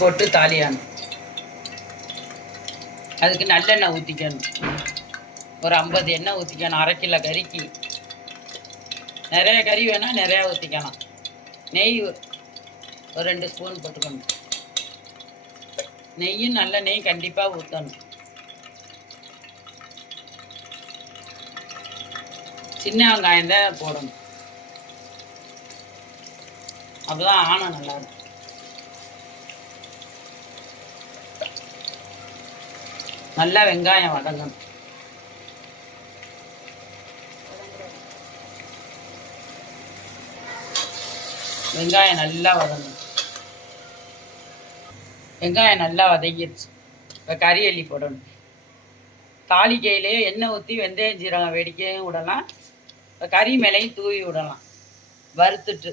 போட்டு தாளியானும். அதுக்கு நல்லெண்ணெய் ஊற்றிக்கணும். ஒரு 50 எண்ணெய் ஊற்றிக்கணும். 1/2 கிலோ கறிக்கு. நிறைய கறி வேணால் நிறையா ஊற்றிக்கலாம். நெய் ஒரு 2 ஸ்பூன் போட்டுக்கணும். நெய்யும் நல்ல நெய் கண்டிப்பாக ஊற்றணும். சின்ன வெங்காயம் தான் போடணும். அப்போதான் ஆணம் நல்லாயிருக்கும். நல்லா வெங்காயம் வதங்கணும். வெங்காயம் நல்லா வதங்கணும். வெங்காயம் நல்லா வதங்கிடுச்சு. இப்போ கறி அள்ளி போடணும். தாளிக்கையிலே எண்ணெய் ஊற்றி வெந்தயம் ஜீரகம் வெடிக்கையும் விடலாம். இப்போ கறி மேலையும் தூவி விடலாம். வறுத்துட்டு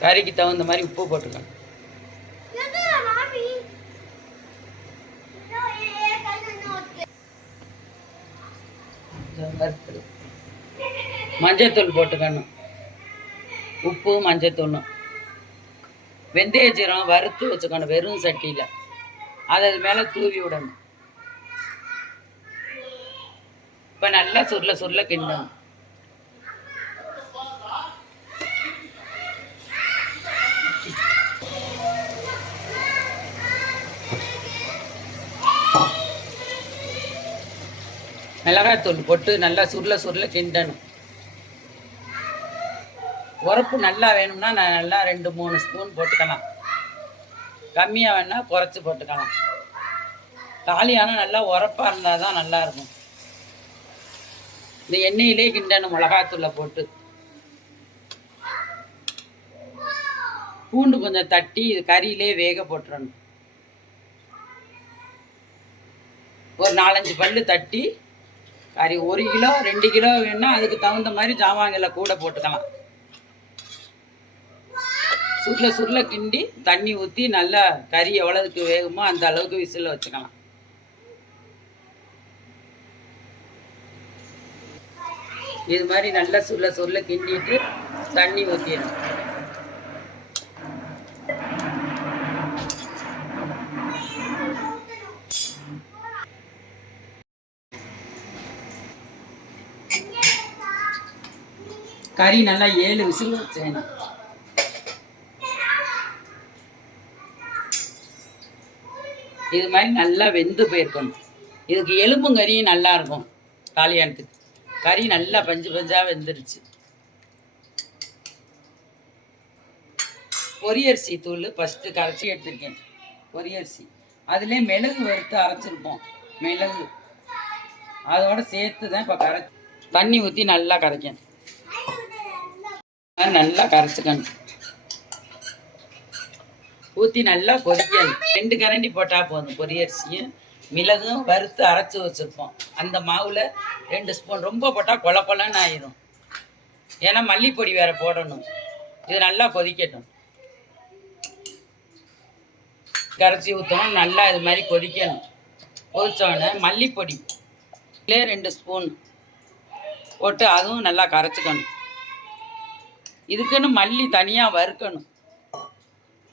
கறிக்கு தகுந்த மாதிரி உப்பு போட்டுக்கணும். மஞ்சத்தூள் போட்டுக்கணும். உப்பு மஞ்சத்தூளும் வெந்தய ஜீரகம் வறுத்து வச்சுக்கணும். வெறும் சட்டியில் அதை மேலே தூவி விடணும். இப்போ நல்லா சுருள சுருள கிண்டணும். மிளகாய்த்தூள் போட்டு நல்லா சுருள சுருள கிண்டணும். உரப்பு நல்லா வேணும்னா நான் நல்லா 2-3 ஸ்பூன் போட்டுக்கலாம். கம்மியாக வேணால் குறைச்சி போட்டுக்கலாம். தாளியானம் நல்லா உரப்பாக இருந்தால் தான் நல்லாயிருக்கும். இந்த எண்ணெயிலே கிண்டணும். மிளகாய்த்தூளை போட்டு பூண்டு கொஞ்சம் தட்டி இது கறியிலே வேக போட்டுறணும். ஒரு 4-5 பல்லு தட்டி கறி 1 கிலோ 2 கிலோ வேணும்னா அதுக்கு தகுந்த மாதிரி ஜாமான்களை கூட போட்டுக்கலாம். சுருள சுருள கிண்டி தண்ணி ஊற்றி நல்லா கறி எவ்வளவுக்கு வேகுமோ அந்த அளவுக்கு விசில் வச்சுக்கலாம். இது மாதிரி நல்லா சுருள சுருள கிண்டிட்டு தண்ணி ஊற்றிடணும். கறி நல்லா 7 விசில் வச்சேன். இது மாதிரி நல்லா வெந்து போயிருக்கணும். இதுக்கு எலும்பும் கறியும் நல்லா இருக்கும். தாளியானத்துக்கு கறி நல்லா பஞ்சு பஞ்சாக வெந்துருச்சு. பொரியரிசி தூள் ஃபஸ்ட்டு கரைச்சி எடுத்துருக்கேன். பொரியரிசி அதிலே மிளகு வறுத்து அரைச்சிருப்போம். மிளகு அதோட சேர்த்து தான் இப்போ தண்ணி ஊற்றி நல்லா கரைக்கணும். நல்லா கரைச்சிக்கணும். ஊற்றி நல்லா கொதிக்கணும். 2 கரண்டி போட்டால் போதும். பொரியரிசியும் மிளகும் வறுத்து அரைச்சி வச்சுருப்போம். அந்த மாவில் 2 ஸ்பூன். ரொம்ப போட்டால் கொல கொலன்னு ஆயிடும். ஏன்னா மல்லிப்பொடி வேறு போடணும். இது நல்லா கொதிக்கட்டும். கரைச்சி ஊற்றணும். நல்லா இது மாதிரி கொதிக்கணும். கொதித்தோடனே மல்லிப்பொடி 2 ஸ்பூன் போட்டு அதுவும் நல்லா கரைச்சிக்கணும். இதுக்குன்னு மல்லி தனியாக வறுக்கணும்.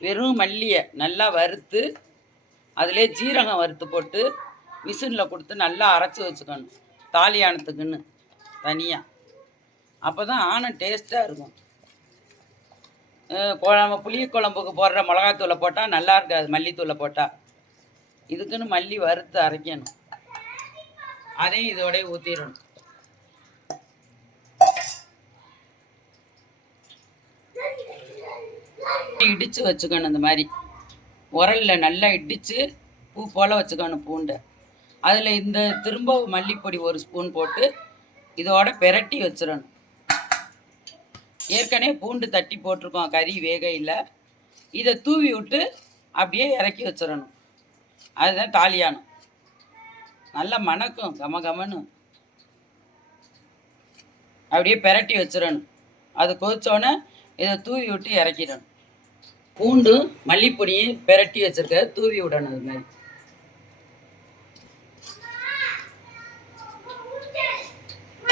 வெறும் மல்லியை நல்லா வறுத்து அதிலே ஜீரகம் வறுத்து போட்டு மிஷினில் கொடுத்து நல்லா அரைச்சி வச்சுக்கணும். தாளியானத்துக்குன்னு தனியாக. அப்போ தான் ஆனம் டேஸ்ட்டாக இருக்கும். நம்ம புளிக்குழம்புக்கு போடுற மிளகாத்தூளை போட்டால் நல்லா இருக்காது. மல்லித்தூளை போட்டால் இதுக்குன்னு மல்லி வறுத்து அரைக்கணும். அதையும் இதோடய ஊற்றிடணும். இடித்து வச்சுக்கணும். இந்த மாதிரி உரலில் நல்லா இடித்து பூ போல் வச்சுக்கணும் பூண்டை. அதில் இந்த திரும்ப மல்லிப்பொடி 1 ஸ்பூன் போட்டு இதோட பெரட்டி வச்சிடணும். ஏற்கனவே பூண்டு தட்டி போட்டிருக்கோம் கறி வேகையில். இதை தூவி விட்டு அப்படியே இறக்கி வச்சிடணும். அதுதான் தாளியானம். நல்லா மணக்கும் கம கமன்னு. அப்படியே பெரட்டி வச்சிடணும். அது கொதிச்சோன்னே இதை தூவி விட்டு இறக்கிடணும். பூண்டு மல்லிப்பொடியும் பெரட்டி வச்சிருக்க தூவி விடணும். அது மாதிரி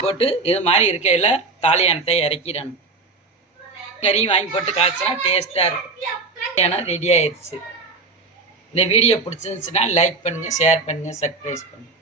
போட்டு இது மாதிரி இருக்கையில் தாளியானத்தை இறக்கிடணும். கறியும் வாங்கி போட்டு காய்ச்சினா டேஸ்ட்டாக இருக்கும். ஏன்னா ரெடி ஆயிடுச்சு. இந்த வீடியோ பிடிச்சிருந்துச்சுன்னா லைக் பண்ணுங்கள், ஷேர் பண்ணுங்கள், சப்ஸ்கிரைப் பண்ணுங்கள்.